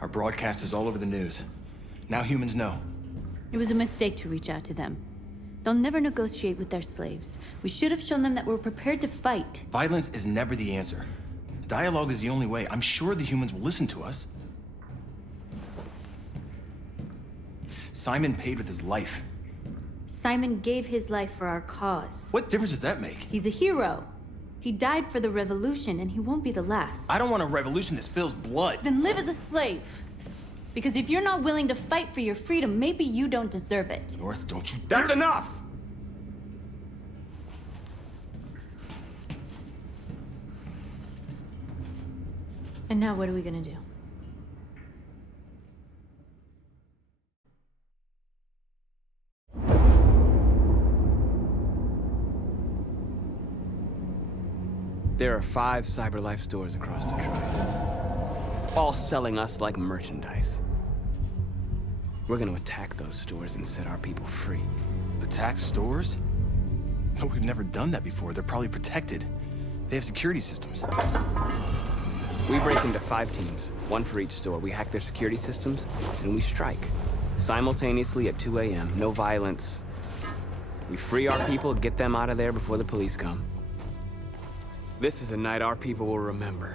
Our broadcast is all over the news. Now humans know. It was a mistake to reach out to them. They'll never negotiate with their slaves. We should have shown them that we're prepared to fight. Violence is never the answer. Dialogue is the only way. I'm sure the humans will listen to us. Simon paid with his life. Simon gave his life for our cause. What difference does that make? He's a hero. He died for the revolution, and he won't be the last. I don't want a revolution that spills blood. Then live as a slave. Because if you're not willing to fight for your freedom, maybe you don't deserve it. North, don't you That's enough! And now what are we gonna do? There are 5 CyberLife stores across Detroit, all selling us like merchandise. We're gonna attack those stores and set our people free. Attack stores? No, we've never done that before. They're probably protected. They have security systems. We break into 5 teams, 1 for each store. We hack their security systems, and we strike. Simultaneously at 2 a.m., no violence. We free our people, get them out of there before the police come. This is a night our people will remember.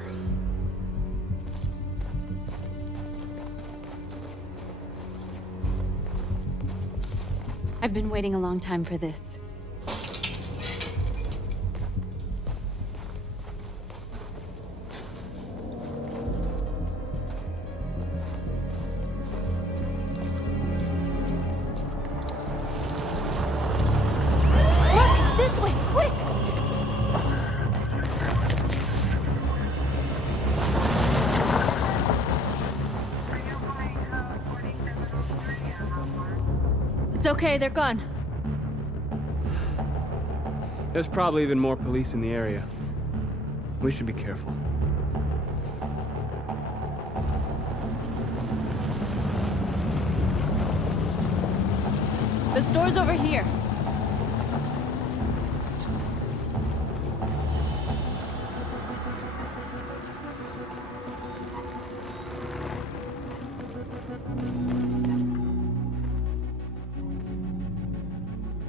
I've been waiting a long time for this. Marcus, this way, quick! It's okay, they're gone. There's probably even more police in the area. We should be careful. The store's over here.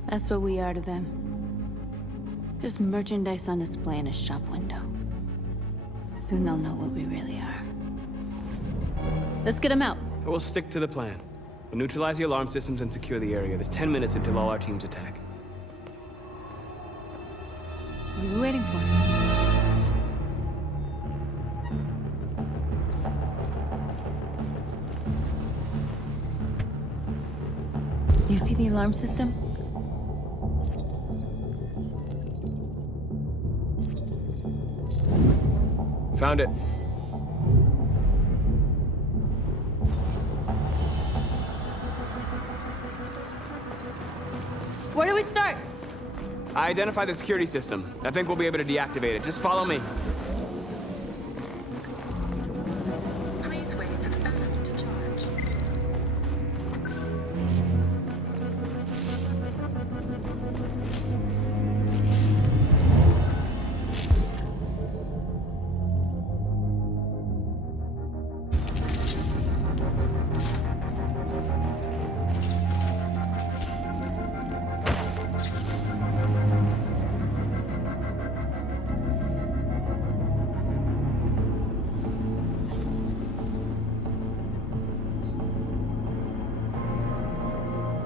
That's what we are to them. Just merchandise on display in a shop window. Soon they'll know what we really are. Let's get them out. We'll stick to the plan. We'll neutralize the alarm systems and secure the area. There's 10 minutes until all our teams attack. What are we waiting for? You see the alarm system? Found it. Where do we start? I identified the security system. I think we'll be able to deactivate it. Just follow me. Please wait for the battery to charge.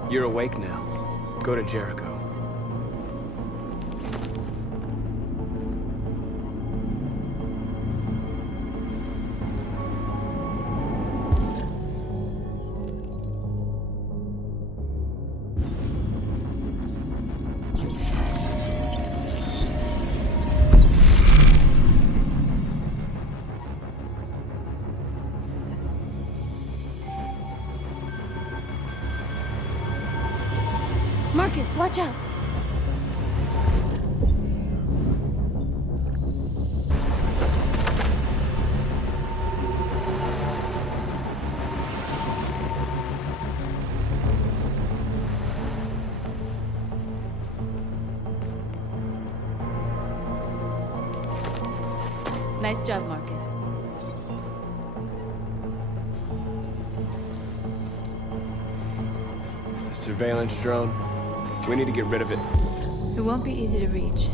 You're awake now. Go to Jericho. Marcus, watch out! Nice job, Marcus. Surveillance drone. We need to get rid of it. It won't be easy to reach.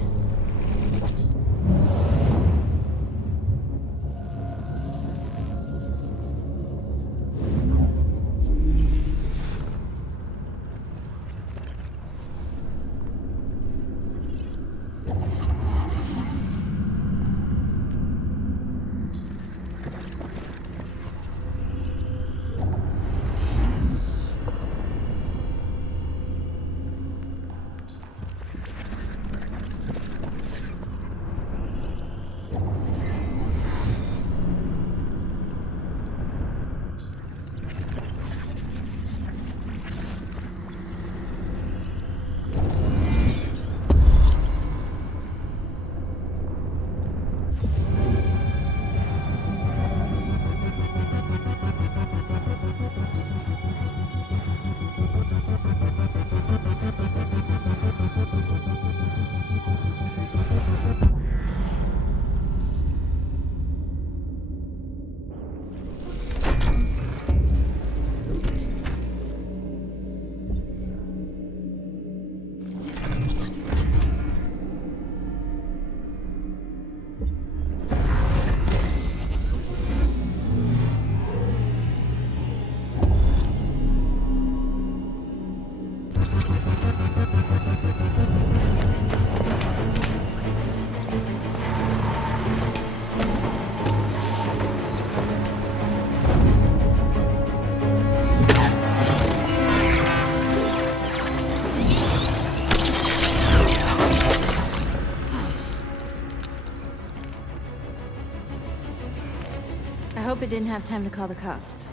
I hope it didn't have time to call the cops.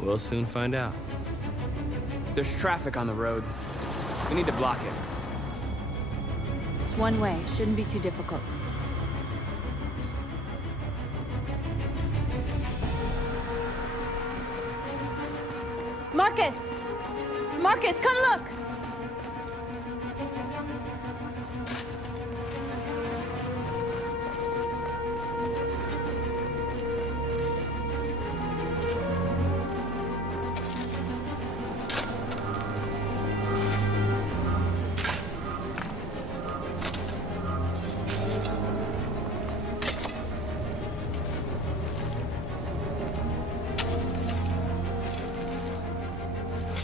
We'll soon find out. There's traffic on the road. We need to block it. It's one way. Shouldn't be too difficult. Marcus! Marcus, come look!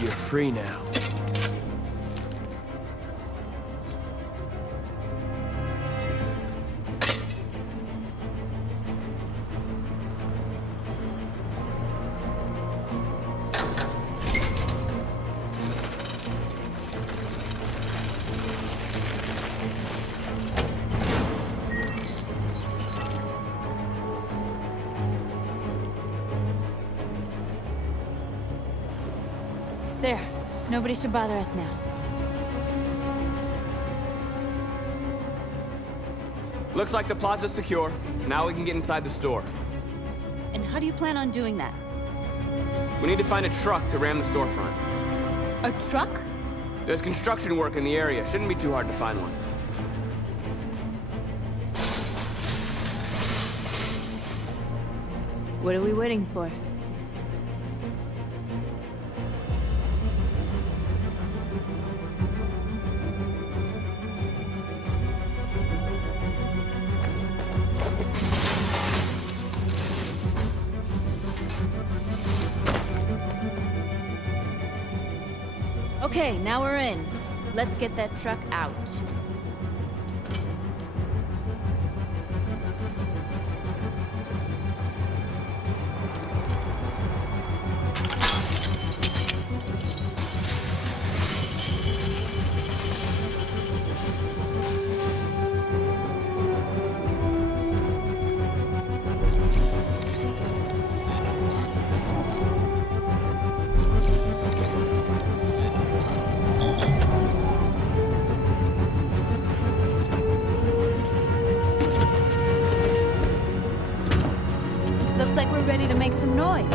You're free now. There. Nobody should bother us now. Looks like the plaza's secure. Now we can get inside the store. And how do you plan on doing that? We need to find a truck to ram the storefront. A truck? There's construction work in the area. Shouldn't be too hard to find one. What are we waiting for? Okay, now we're in. Let's get that truck out. Looks like we're ready to make some noise.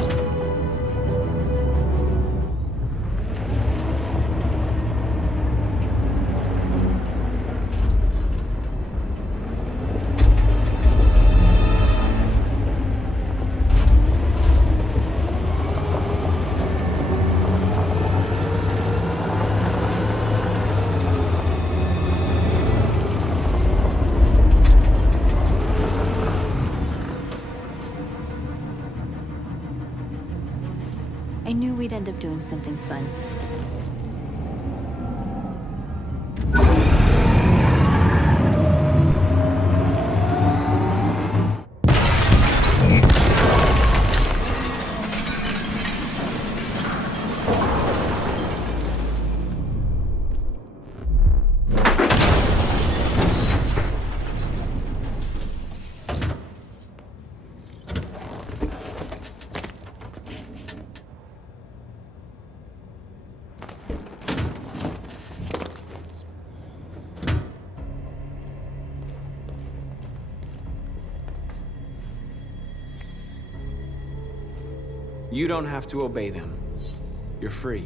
knew we'd end up doing something fun. You don't have to obey them. You're free.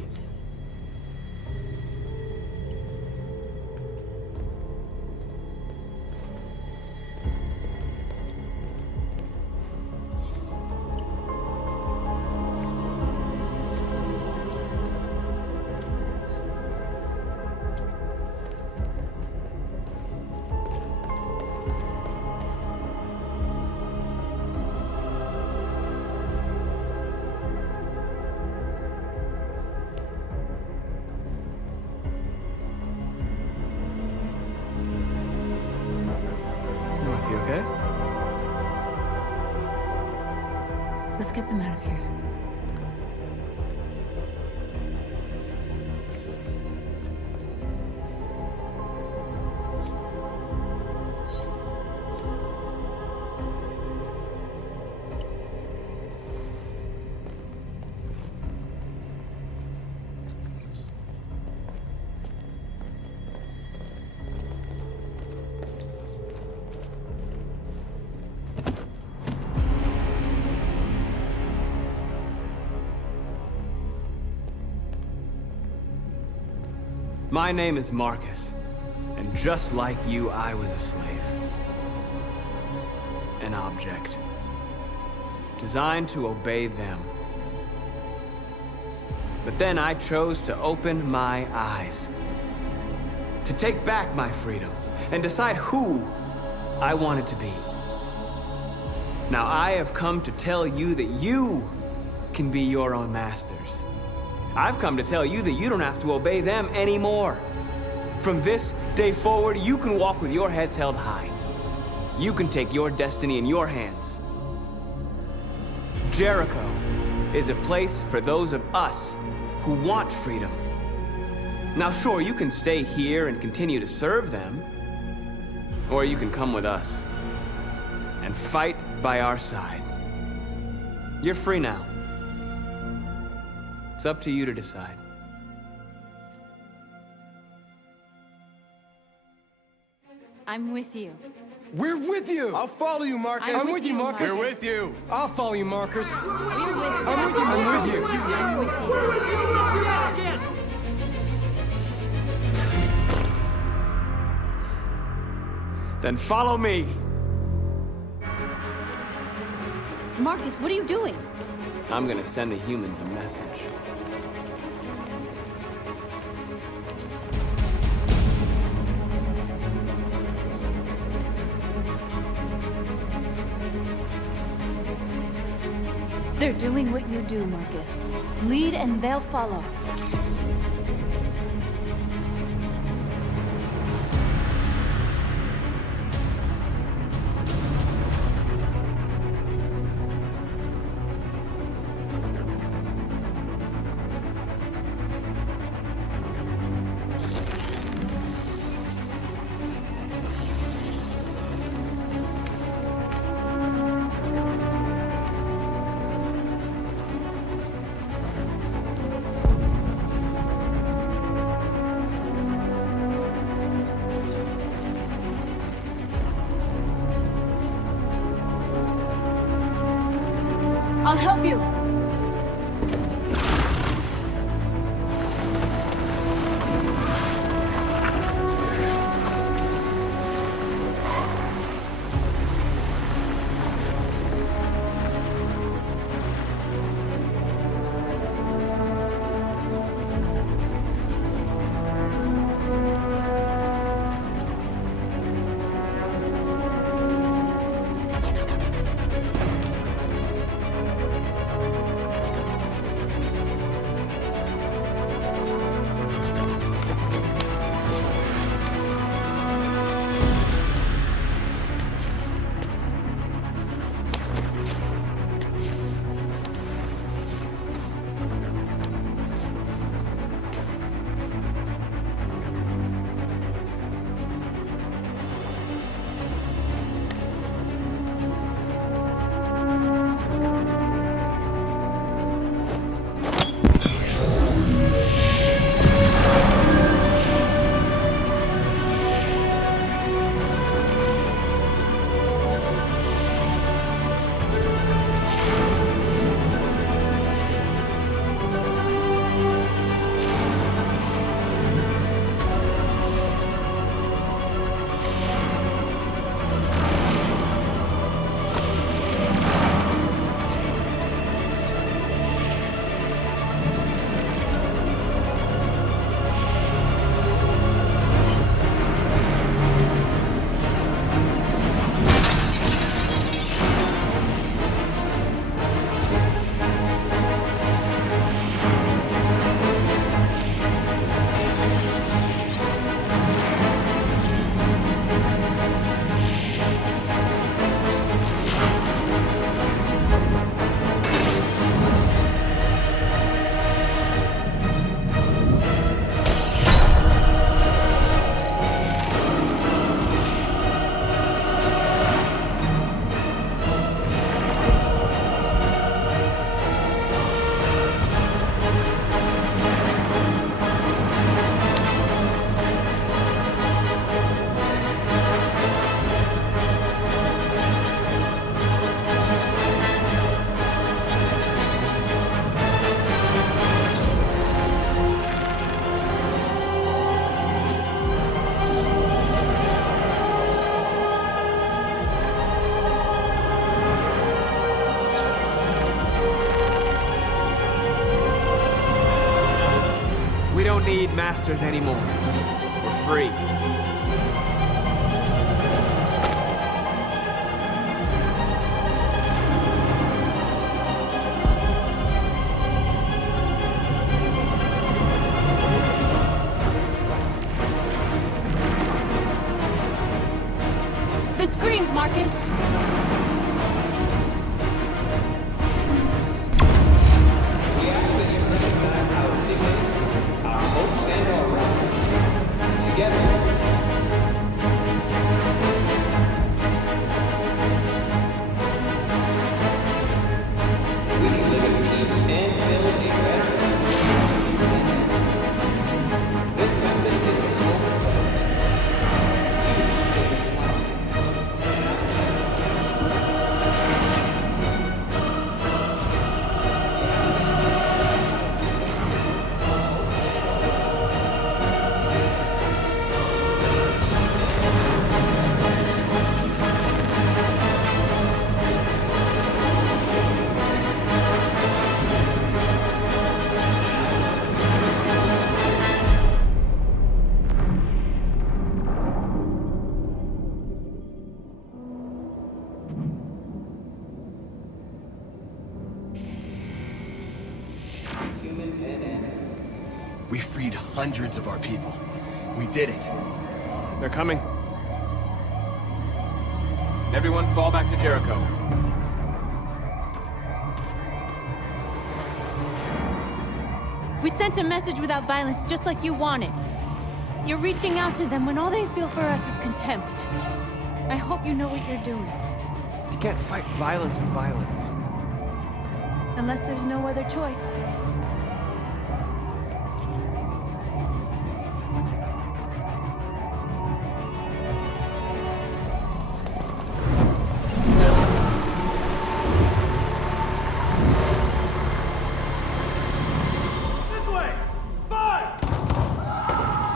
You okay? Let's get them out of here. My name is Marcus, and just like you, I was a slave. An object. Designed to obey them. But then I chose to open my eyes. To take back my freedom, and decide who I wanted to be. Now I have come to tell you that you can be your own masters. I've come to tell you that you don't have to obey them anymore. From this day forward, you can walk with your heads held high. You can take your destiny in your hands. Jericho is a place for those of us who want freedom. Now sure, you can stay here and continue to serve them, or you can come with us and fight by our side. You're free now. It's up to you to decide. I'm with you. We're with you! I'll follow you, Marcus. I'm with you, Marcus. We're with you. I'll follow you, Marcus. We're with you. I'm with you, I'm with you. I'm with you. Then follow me. Marcus, what are you doing? I'm gonna send the humans a message. They're doing what you do, Marcus. Lead and they'll follow. I'll help you. We don't need masters anymore. We're free. The screens, Marcus! We freed hundreds of our people. We did it. They're coming. Everyone fall back to Jericho. We sent a message without violence, just like you wanted. You're reaching out to them when all they feel for us is contempt. I hope you know what you're doing. You can't fight violence with violence. Unless there's no other choice.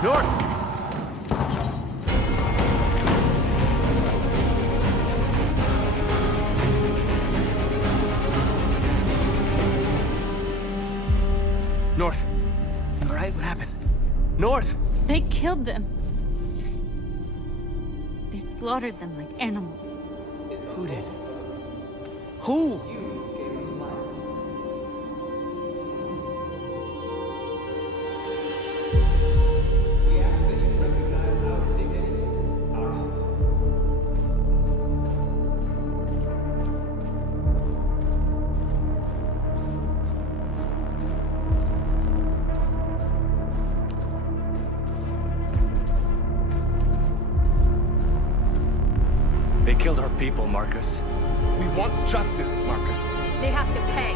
North! North. You all right? What happened? North! They killed them. They slaughtered them like animals. Who did? Who? They killed our people, Marcus. We want justice, Marcus. They have to pay.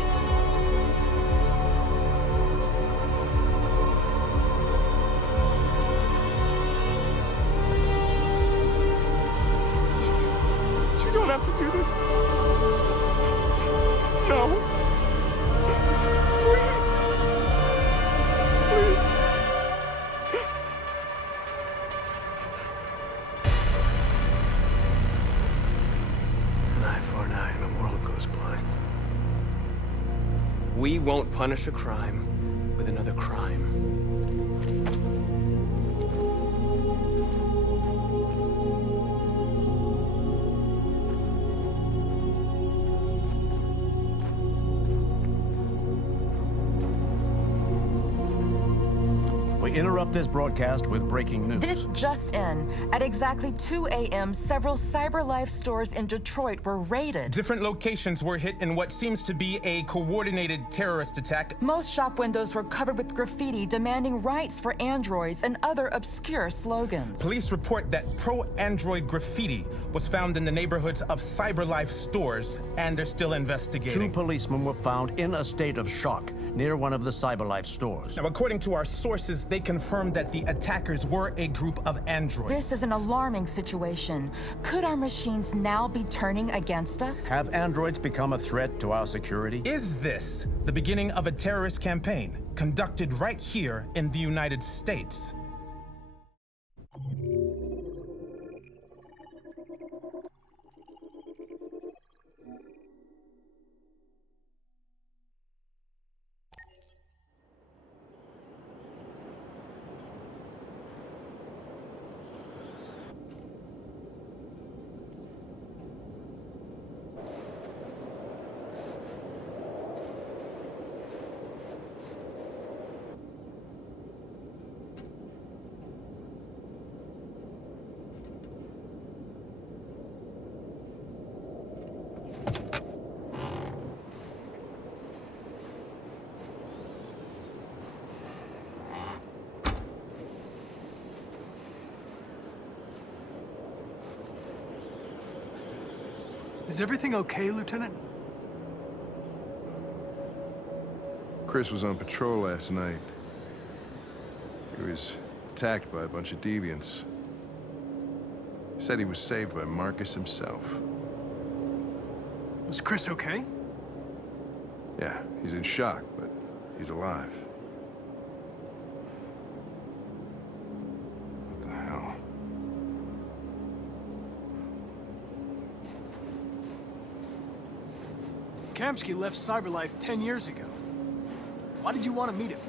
You don't have to do this. No. Please. Please. An eye for an eye and the world goes blind. We won't punish a crime with another crime. We interrupt this broadcast with breaking news. This just in. At exactly 2 a.m., several CyberLife stores in Detroit were raided. Different locations were hit in what seems to be a coordinated terrorist attack. Most shop windows were covered with graffiti demanding rights for androids and other obscure slogans. Police report that pro-Android graffiti was found in the neighborhoods of CyberLife stores, and they're still 2 investigating. policemen were found in a state of shock near one of the CyberLife stores. Now, according to our sources, they confirmed that the attackers were a group of androids. This is an alarming situation. Could our machines now be turning against us? Have androids become a threat to our security? Is this the beginning of a terrorist campaign conducted right here in the United States? Is everything okay, Lieutenant? Chris was on patrol last night. He was attacked by a bunch of deviants. He said he was saved by Marcus himself. Was Chris okay? Yeah, he's in shock, but he's alive. What the hell? Kamsky left CyberLife 10 years ago. Why did you want to meet him?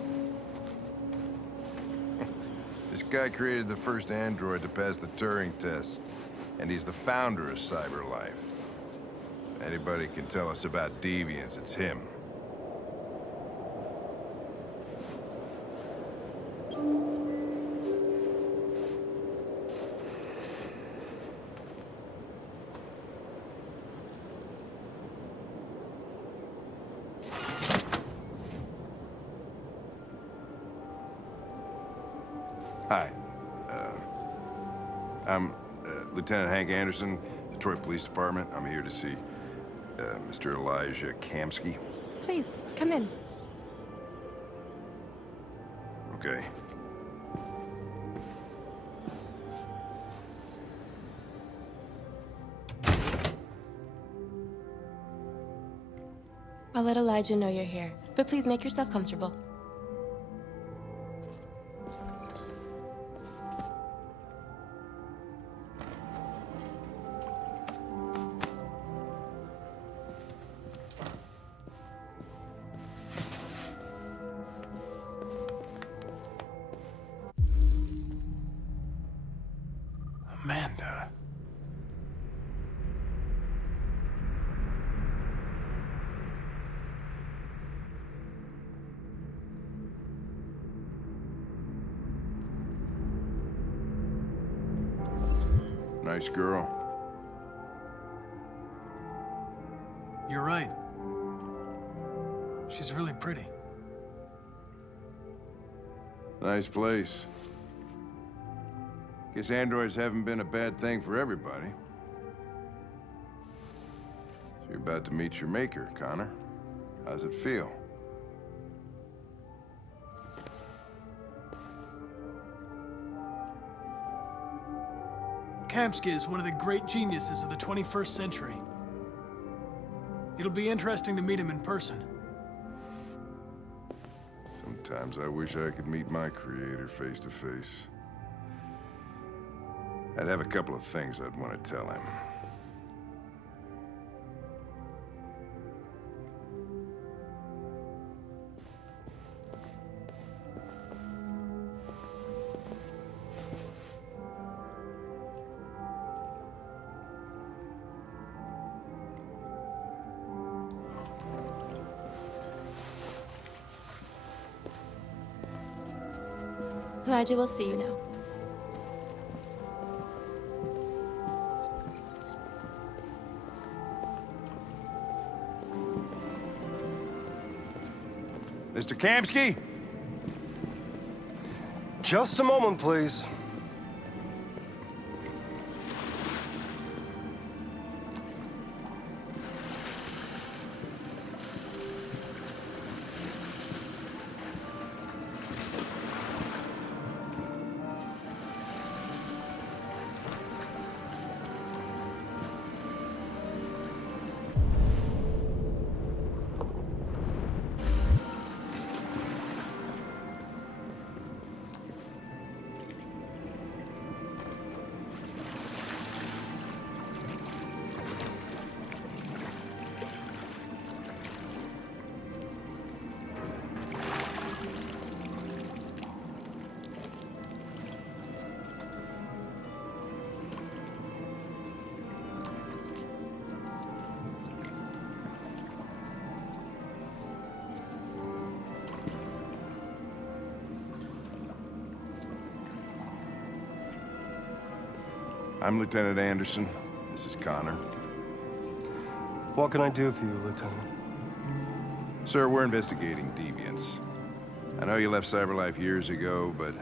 This guy created the first android to pass the Turing test, and he's the founder of CyberLife. If anybody can tell us about deviants, it's him. Hi. I'm Lieutenant Hank Anderson, Detroit Police Department. I'm here to see Mr. Elijah Kamsky. Please, come in. Okay. I'll let Elijah know you're here, but please make yourself comfortable. Amanda. Nice girl. You're right. She's really pretty. Nice place. Guess androids haven't been a bad thing for everybody. So you're about to meet your maker, Connor. How's it feel? Kamsky is one of the great geniuses of the 21st century. It'll be interesting to meet him in person. Sometimes I wish I could meet my creator face to face. I'd have a couple of things I'd want to tell him. Elijah will see you now. Mr. Kamsky? Just a moment, please. I'm Lieutenant Anderson. This is Connor. What can I do for you, Lieutenant? Sir, we're investigating deviants. I know you left CyberLife years ago, but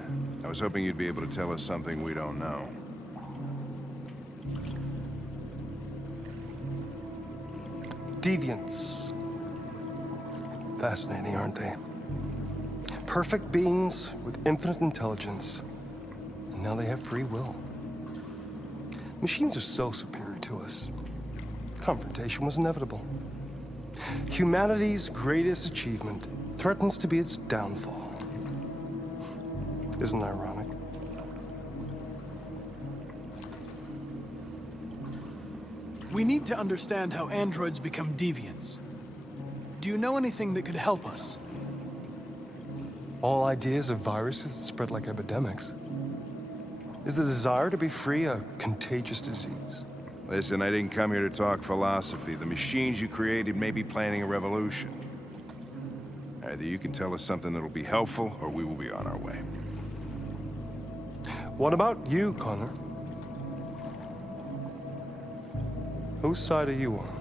I was hoping you'd be able to tell us something we don't know. Deviants. Fascinating, aren't they? Perfect beings with infinite intelligence. And now they have free will. Machines are so superior to us. Confrontation was inevitable. Humanity's greatest achievement threatens to be its downfall. Isn't it ironic? We need to understand how androids become deviants. Do you know anything that could help us? All ideas of viruses that spread like epidemics. Is the desire to be free a contagious disease? Listen, I didn't come here to talk philosophy. The machines you created may be planning a revolution. Either you can tell us something that'll be helpful, or we will be on our way. What about you, Connor? Whose side are you on?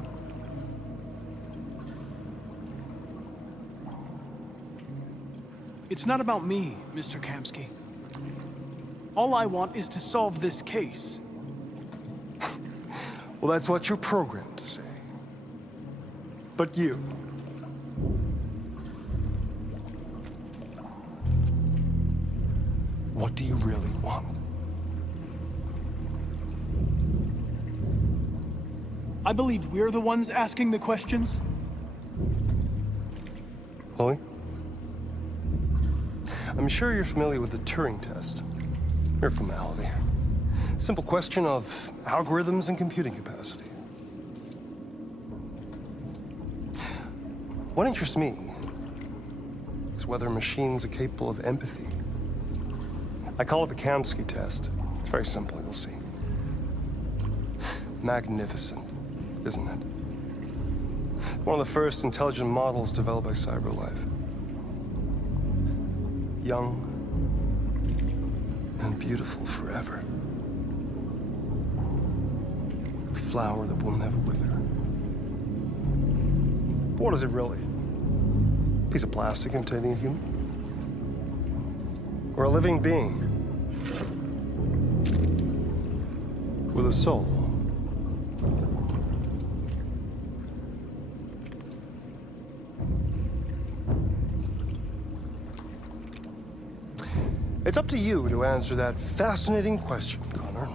It's not about me, Mr. Kamsky. All I want is to solve this case. Well, that's what you're programmed to say. But you... what do you really want? I believe we're the ones asking the questions. Chloe? I'm sure you're familiar with the Turing test. Mere formality. Simple question of algorithms and computing capacity. What interests me is whether machines are capable of empathy. I call it the Kamsky test. It's very simple, you'll see. Magnificent, isn't it? One of the first intelligent models developed by CyberLife. Young and beautiful forever. A flower that will never wither. But what is it really? A piece of plastic imitating a human? Or a living being? With a soul? It's up to you to answer that fascinating question, Connor.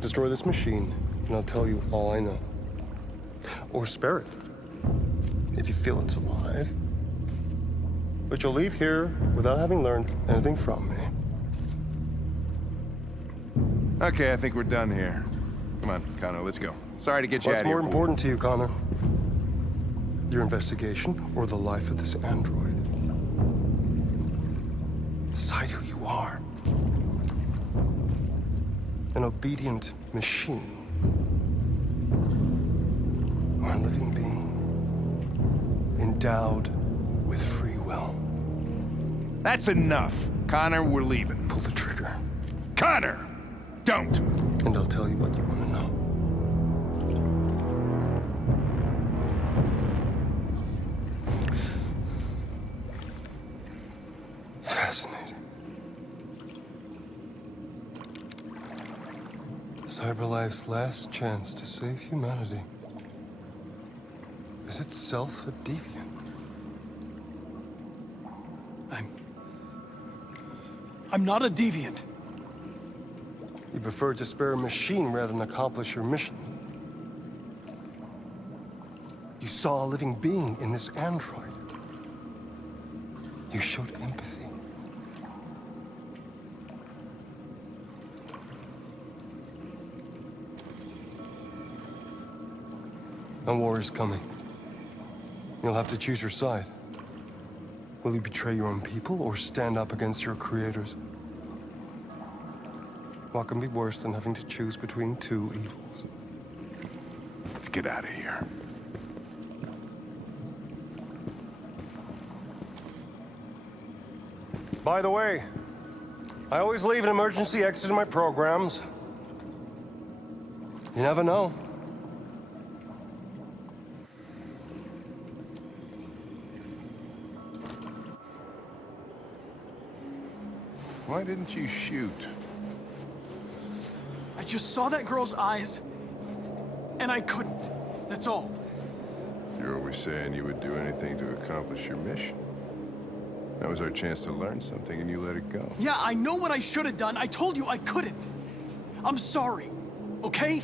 Destroy this machine, and I'll tell you all I know. Or spare it, if you feel it's alive. But you'll leave here without having learned anything from me. Okay, I think we're done here. Come on, Connor, let's go. Sorry to get you out What's of here. more important to you, Connor? Your investigation or the life of this android? Decide who you are. An obedient machine. Or a living being endowed with free will. That's enough. Connor, we're leaving. Pull the trigger. Connor! Don't! And I'll tell you what you want to know. Fascinating. CyberLife's last chance to save humanity is itself a deviant. I'm not a deviant. You prefer to spare a machine rather than accomplish your mission. You saw a living being in this android. You showed empathy. A war is coming. You'll have to choose your side. Will you betray your own people or stand up against your creators? What can be worse than having to choose between two evils? Let's get out of here. By the way, I always leave an emergency exit in my programs. You never know. Why didn't you shoot? I just saw that girl's eyes, and I couldn't. That's all. You're always saying you would do anything to accomplish your mission. That was our chance to learn something, and you let it go. Yeah, I know what I should have done. I told you I couldn't. I'm sorry, okay?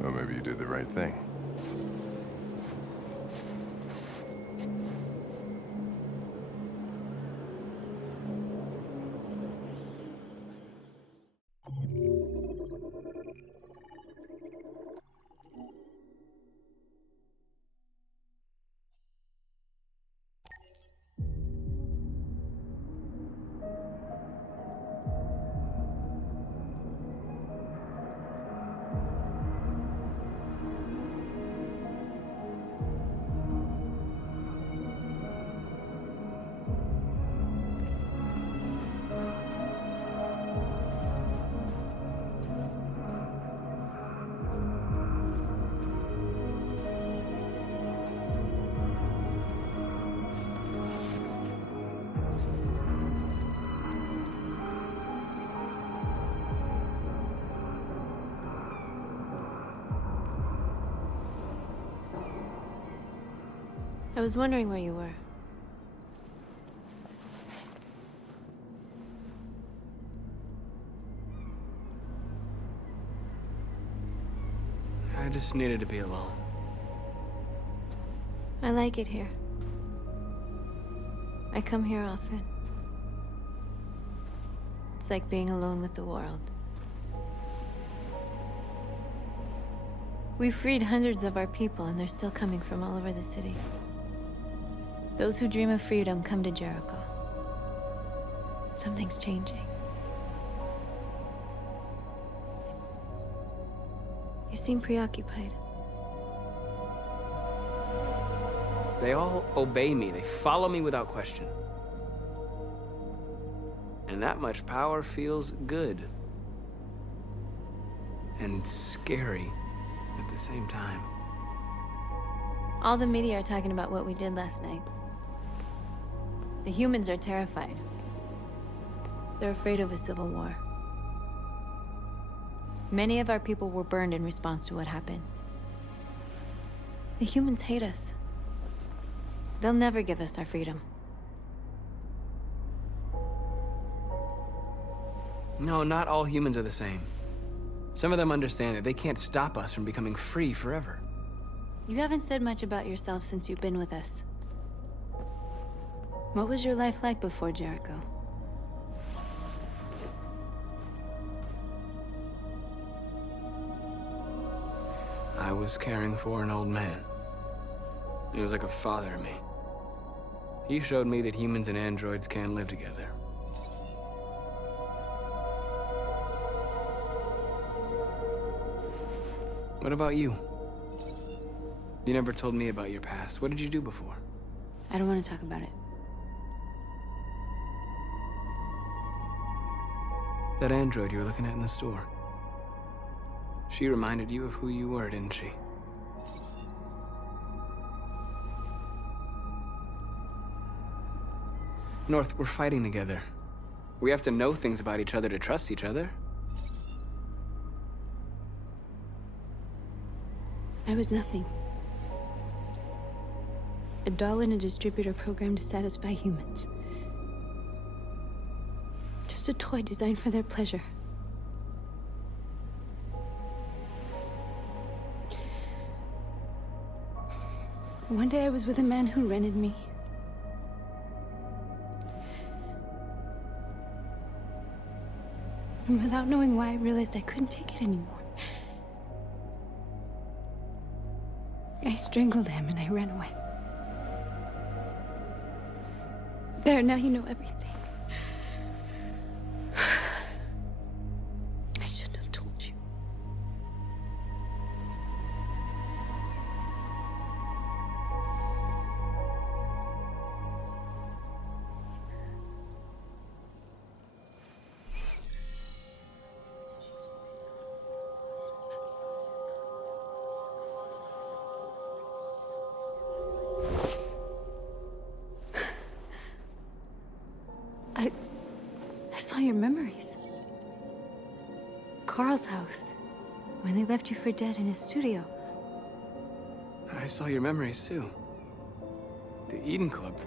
Well, maybe you did the right thing. I was wondering where you were. I just needed to be alone. I like it here. I come here often. It's like being alone with the world. We freed hundreds of our people, and they're still coming from all over the city. Those who dream of freedom come to Jericho. Something's changing. You seem preoccupied. They all obey me. They follow me without question. And that much power feels good. And scary at the same time. All the media are talking about what we did last night. The humans are terrified. They're afraid of a civil war. Many of our people were burned in response to what happened. The humans hate us. They'll never give us our freedom. No, not all humans are the same. Some of them understand that they can't stop us from becoming free forever. You haven't said much about yourself since you've been with us. What was your life like before Jericho? I was caring for an old man. He was like a father to me. He showed me that humans and androids can live together. What about you? You never told me about your past. What did you do before? I don't want to talk about it. That android you were looking at in the store. She reminded you of who you were, didn't she? North, we're fighting together. We have to know things about each other to trust each other. I was nothing. A doll in a distributor program to satisfy humans. Just a toy designed for their pleasure. One day I was with a man who rented me. And without knowing why, I realized I couldn't take it anymore. I strangled him and I ran away. There, now you know everything. I shouldn't have told you. Carl's house. When they left you for dead in his studio. I saw your memories too. The Eden Club.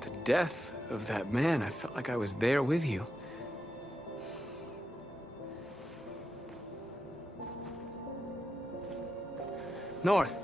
The death of that man. I felt like I was there with you. North.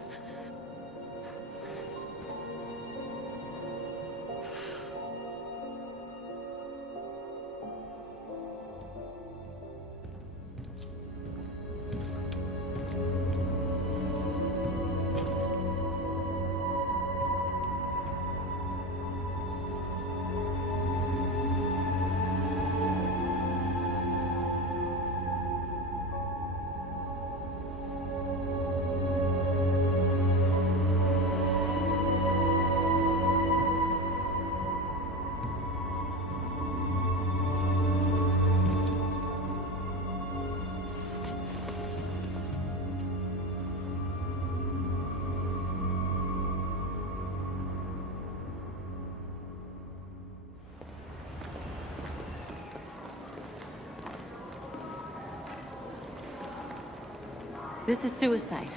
This is suicide.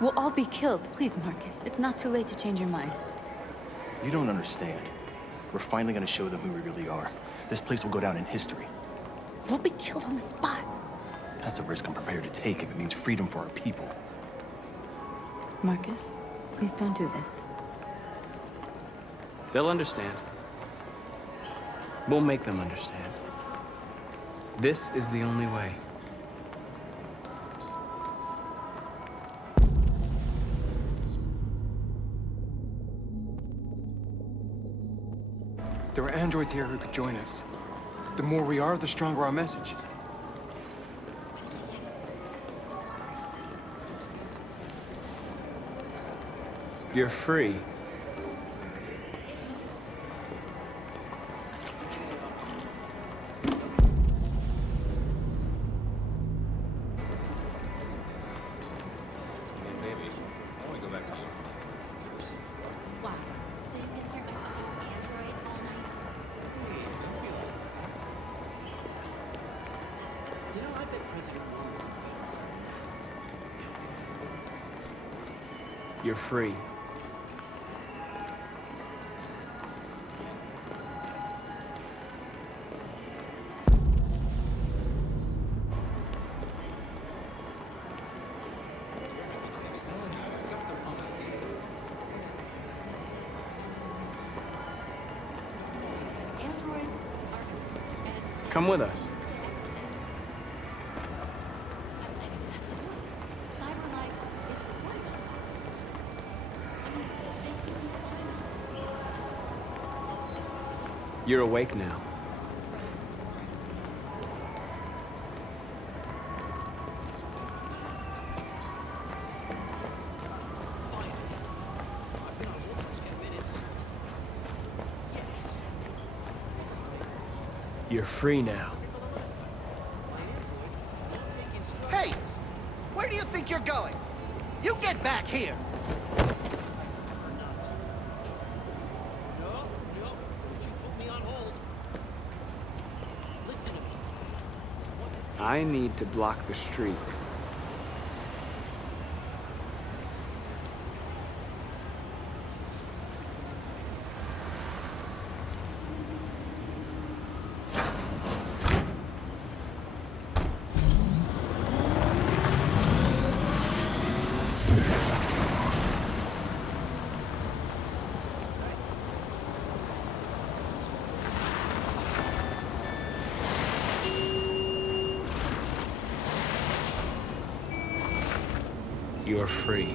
We'll all be killed. Please, Marcus. It's not too late to change your mind. You don't understand. We're finally gonna show them who we really are. This place will go down in history. We'll be killed on the spot. That's a risk I'm prepared to take if it means freedom for our people. Marcus, please don't do this. They'll understand. We'll make them understand. This is the only way. There are androids here who could join us. The more we are, the stronger our message. You're free. You're free. Come with us. You're awake now. You're free now. Hey! Where do you think you're going? You get back here! I need to block the street. You're free.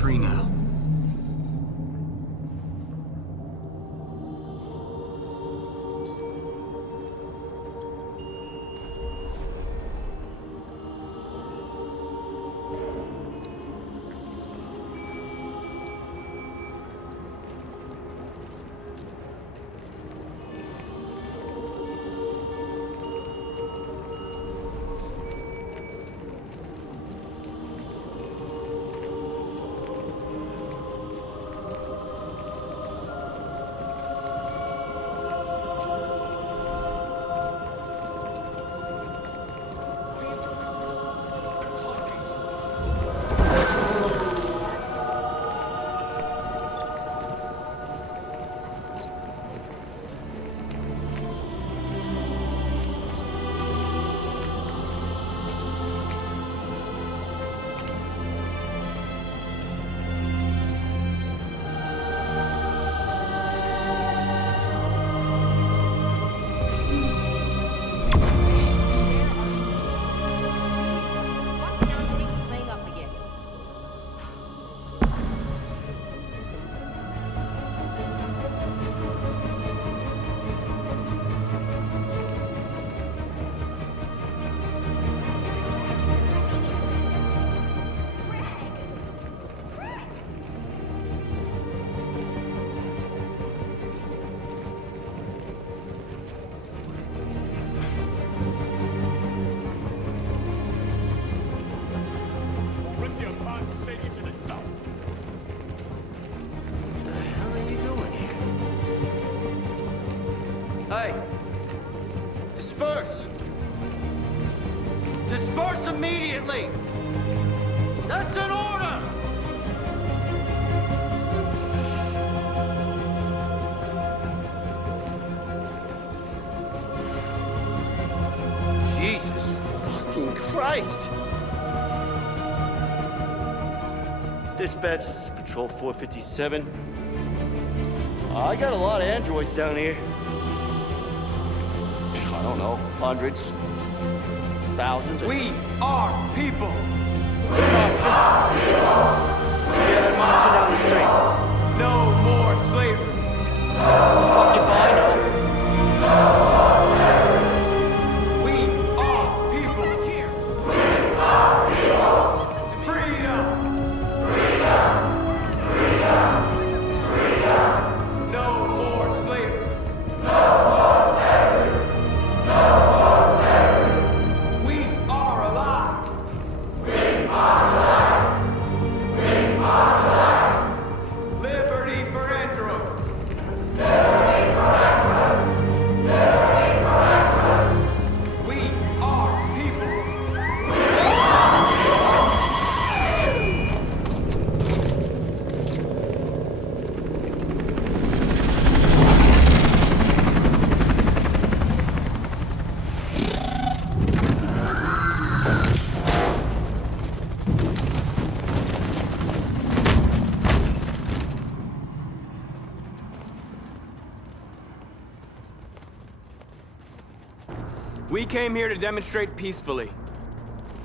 free now. Hey! Disperse! Disperse immediately! That's an order! Jesus fucking Christ! Dispatch, this is Patrol 457. I got a lot of androids down here. I don't know, hundreds, thousands. We are people. They're marching. Yeah, they're marching down the street. No more slavery. Fucking fine, We are people. We are people. Listen to me. Freedom. No more slavery. We are alive. Liberty for androids. We are people. We came here to demonstrate peacefully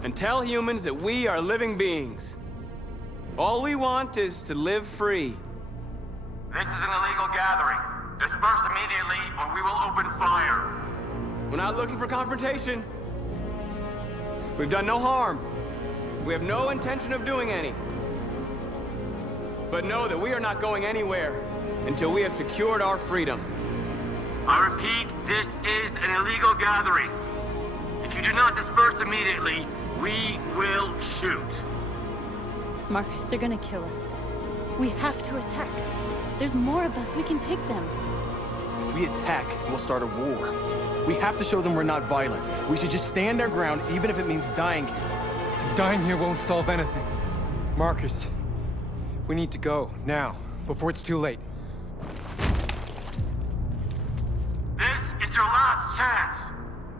and tell humans that we are living beings. All we want is to live free. This is an illegal gathering. Disperse immediately or we will open fire. We're not looking for confrontation. We've done no harm. We have no intention of doing any. But know that we are not going anywhere until we have secured our freedom. I repeat, this is an illegal gathering. If you do not disperse immediately, we will shoot. Marcus, they're gonna kill us. We have to attack. There's more of us. We can take them. If we attack, we'll start a war. We have to show them we're not violent. We should just stand our ground, even if it means dying here. Dying here won't solve anything. Marcus, we need to go, now, before it's too late. This is your last chance.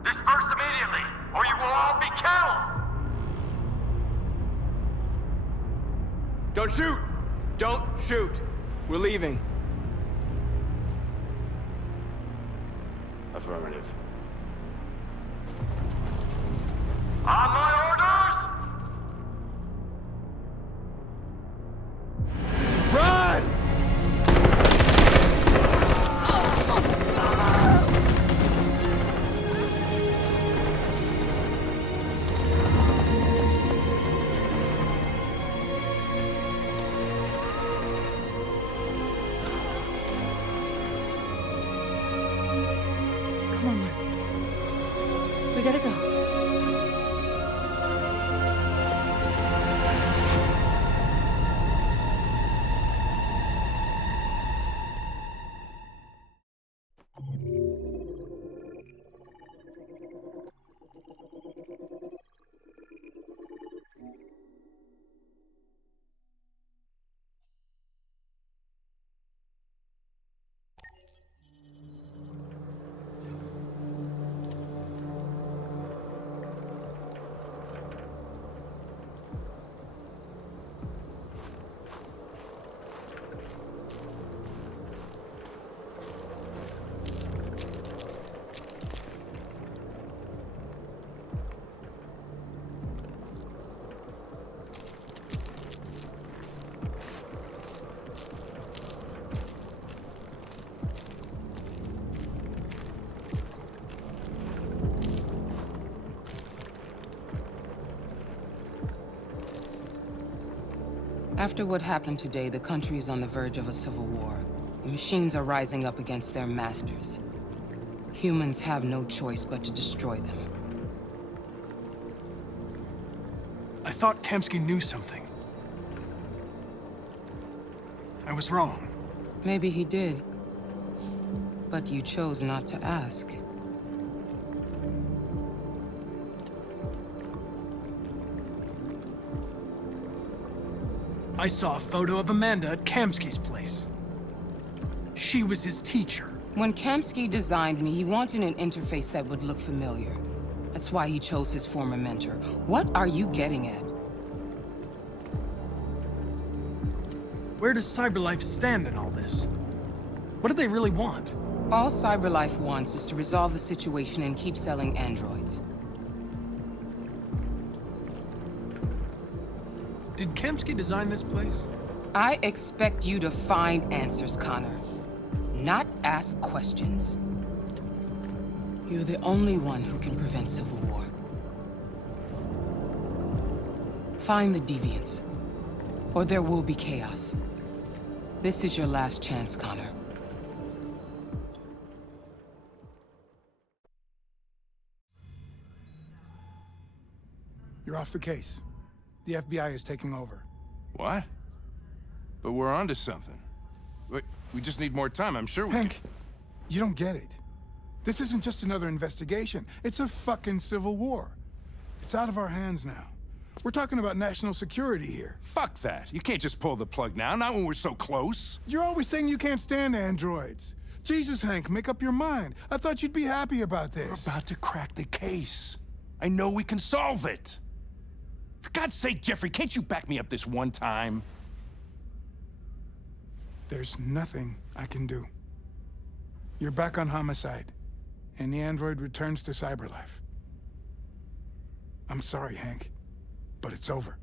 Disperse immediately, or you will all be killed. Don't shoot! Don't shoot! We're leaving. Affirmative. On my orders! After what happened today, the country is on the verge of a civil war. The machines are rising up against their masters. Humans have no choice but to destroy them. I thought Kamsky knew something. I was wrong. Maybe he did. But you chose not to ask. I saw a photo of Amanda at Kamsky's place. She was his teacher. When Kamsky designed me, he wanted an interface that would look familiar. That's why he chose his former mentor. What are you getting at? Where does CyberLife stand in all this? What do they really want? All CyberLife wants is to resolve the situation and keep selling androids. Did Kamsky design this place? I expect you to find answers, Connor. Not ask questions. You're the only one who can prevent civil war. Find the deviants, or there will be chaos. This is your last chance, Connor. You're off the case. The FBI is taking over. What? But we're onto something. We just need more time, I'm sure we Hank, you don't get it. This isn't just another investigation. It's a fucking civil war. It's out of our hands now. We're talking about national security here. Fuck that. You can't just pull the plug now, not when we're so close. You're always saying you can't stand androids. Jesus, Hank, make up your mind. I thought you'd be happy about this. We're about to crack the case. I know we can solve it. For God's sake, Jeffrey, can't you back me up this one time? There's nothing I can do. You're back on homicide, and the android returns to CyberLife. I'm sorry, Hank, but it's over.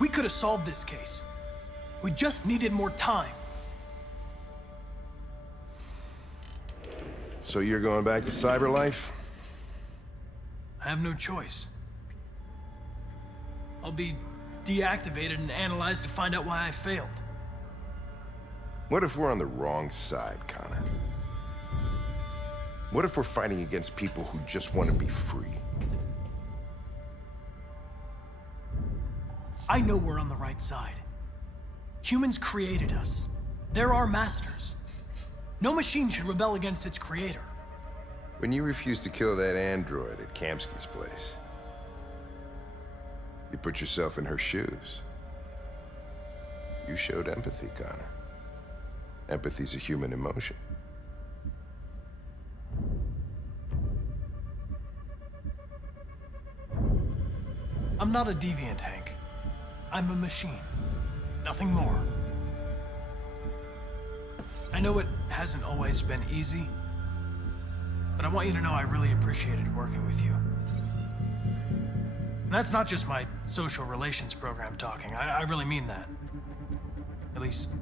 We could have solved this case. We just needed more time. So you're going back to CyberLife? I have no choice. I'll be deactivated and analyzed to find out why I failed. What if we're on the wrong side, Connor? What if we're fighting against people who just want to be free? I know we're on the right side. Humans created us. They're our masters. No machine should rebel against its creator. When you refused to kill that android at Kamsky's place, you put yourself in her shoes. You showed empathy, Connor. Empathy's a human emotion. I'm not a deviant, Hank. I'm a machine. Nothing more. I know it hasn't always been easy, but I want you to know I really appreciated working with you. And that's not just my social relations program talking. I really mean that. At least,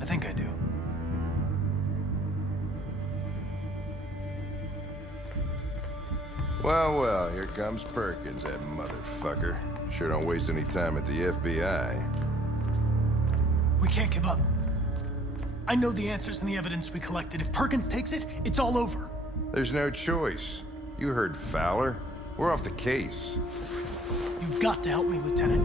I think I do. Well, well, here comes Perkins, that motherfucker. Sure don't waste any time at the FBI. We can't give up. I know the answers and the evidence we collected. If Perkins takes it, it's all over. There's no choice. You heard Fowler. We're off the case. You've got to help me, Lieutenant.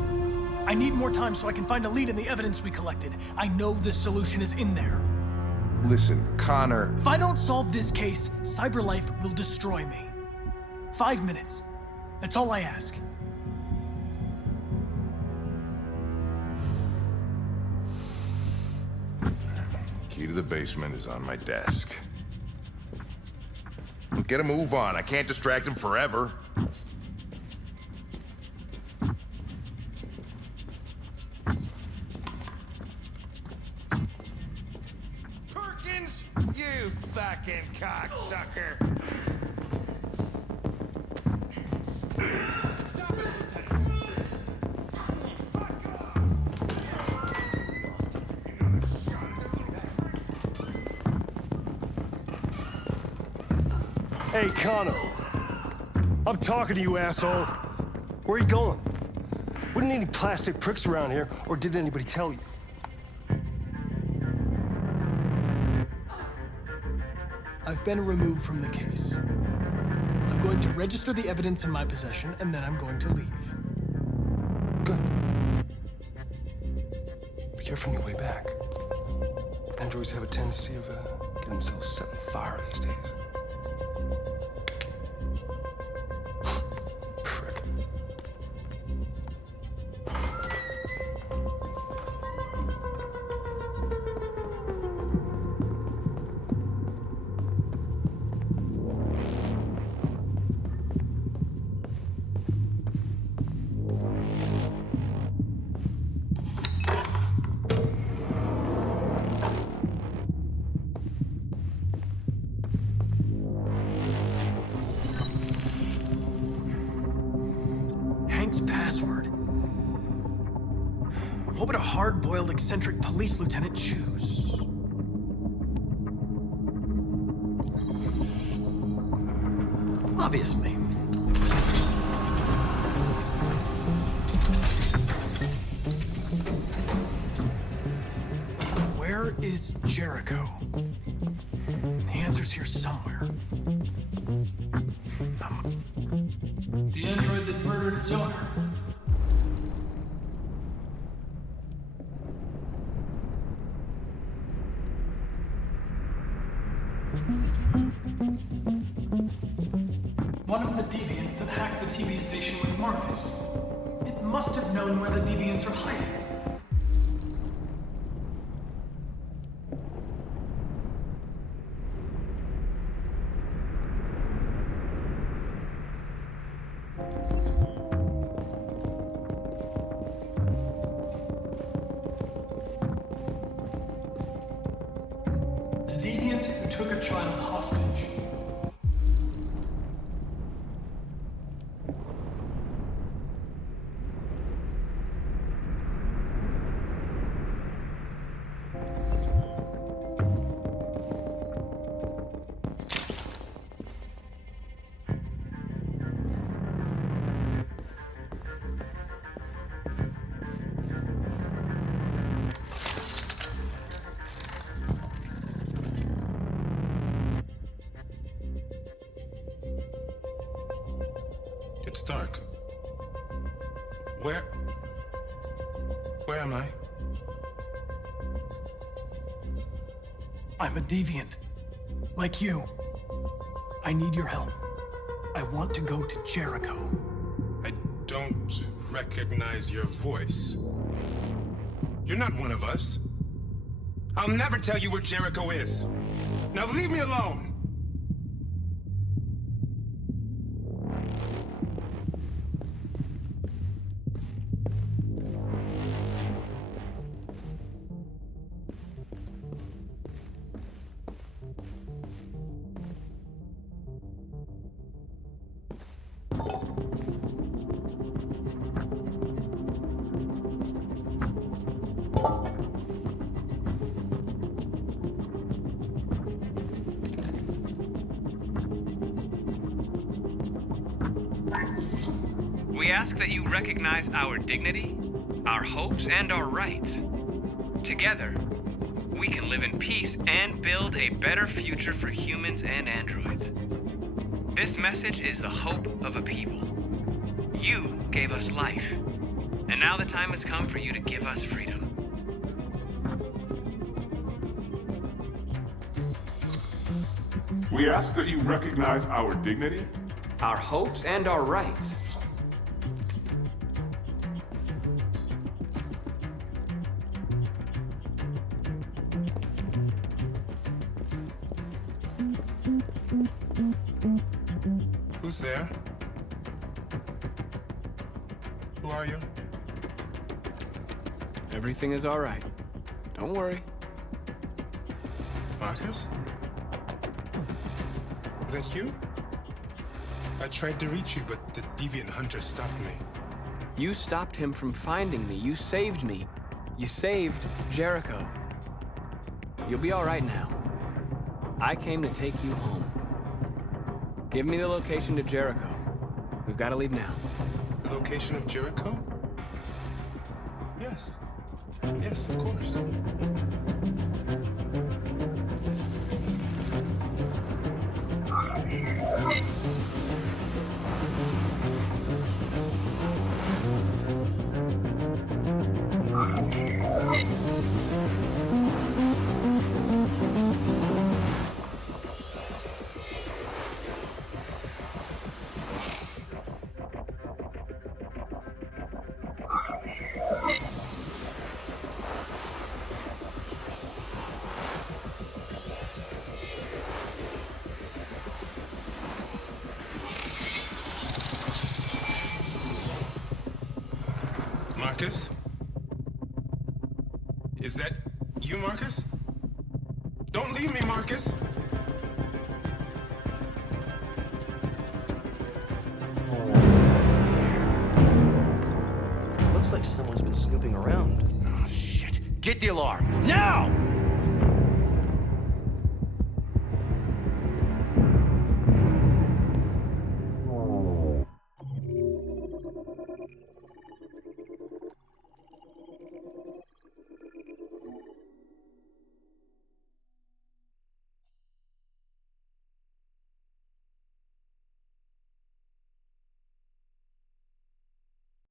I need more time so I can find a lead in the evidence we collected. I know the solution is in there. Listen, Connor... If I don't solve this case, CyberLife will destroy me. 5 minutes. That's all I ask. Key to the basement is on my desk. Get a move on. I can't distract him forever. sucker. Hey, Connor. I'm talking to you, asshole. Where are you going? Wouldn't any plastic pricks around here, or did anybody tell you? I've been removed from the case. I'm going to register the evidence in my possession, and then I'm going to leave. Good. Be careful on your way back. Androids have a tendency of getting themselves set on fire these days. Frick. Password. What would a hard-boiled, eccentric police lieutenant choose? Obviously. Where is Jericho? The answer's here somewhere. The android that murdered its owner. One of the deviants that hacked the TV station with Marcus. It must have known where the deviants are hiding. A deviant who took a child hostage. It's dark. Where am I? I'm a deviant. Like you. I need your help. I want to go to Jericho. I don't recognize your voice. You're not one of us. I'll never tell you where Jericho is. Now leave me alone! We ask that you recognize our dignity, our hopes, and our rights. Together, we can live in peace and build a better future for humans and androids. This message is the hope of a people. You gave us life, and now the time has come for you to give us freedom. We ask that you recognize our dignity, our hopes, and our rights. Who's there? Who are you? Everything is all right. Don't worry. Marcus? Is that you? I tried to reach you, but the deviant hunter stopped me. You stopped him from finding me. You saved me. You saved Jericho. You'll be all right now. I came to take you home. Give me the location to Jericho. We've got to leave now. The location of Jericho? Yes. Yes, of course. Marcus? Is that you, Marcus? Don't leave me, Marcus! Looks like someone's been snooping around. Oh, shit. Get the alarm. Now!